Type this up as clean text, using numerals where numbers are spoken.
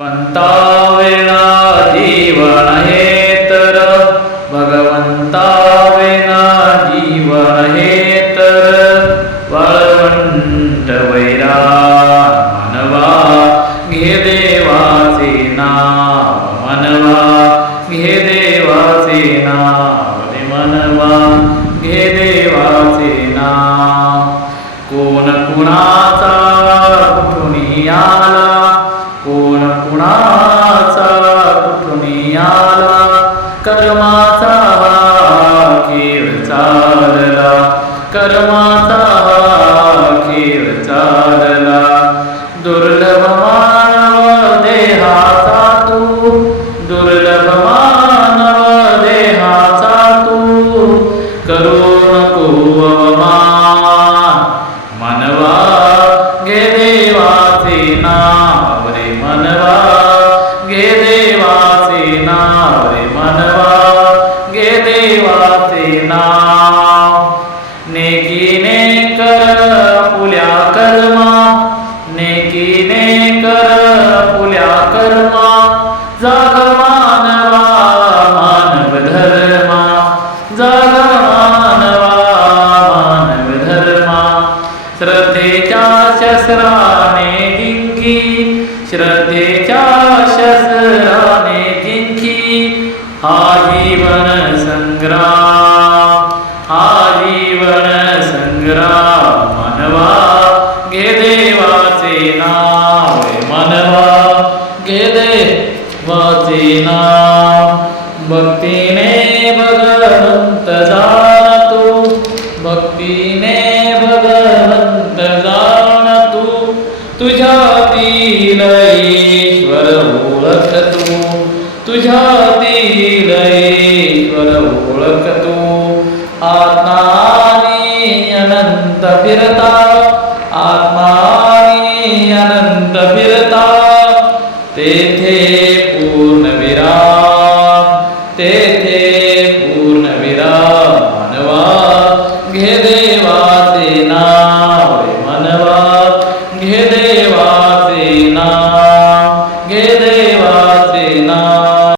भगवंताविना जीवन हे तर भगवंताविना जीवन हे तर वाळवंट वैराग मनवा घे देवाचे नाव मनवा घे देवाचे नाव रे मनवा घे देवाचे नाव कोण कुणाचा कुठून आला कोण कुणाचा कुठून आला कर्माचा हा खेळ चालला कर्माचा हा खेळ चालला दुर्लभ मानव देहाचा तू दुर्लभ मानव देहाचा तू करू नको अवमान मनवा घे देवाचे नाव रे मनवा घे देवाचे नाव रे मनवा घे देवाचे नाव नेकीने कर पुल्या कर्मा नेकीने कर पुल्या कर्मा जाग मानवा मानव धर्मा जाग मानवा मानव धर्मा श्रद्धेच्या शस्त्राने जिंकी श्रद्धेच्या शस्त्राने जिंकी हा जीवन संग्राम हा जीवन संग्राम मनवा घे देवाचे नाव रे मनवा घे देवाचे नाव भक्तीने भगवंत जाण तू भक्तीने भगवंत जाण तू तुझ्यातील ईश्वर ओळख तू तुझ्यातील ईश्वर ओळख तू आत्मानी अनंत फिरता आत्मानी अनंत फिरता तेथे पूर्ण विराम तेथे पूर्ण विराम मनवा घे देवाचे नाव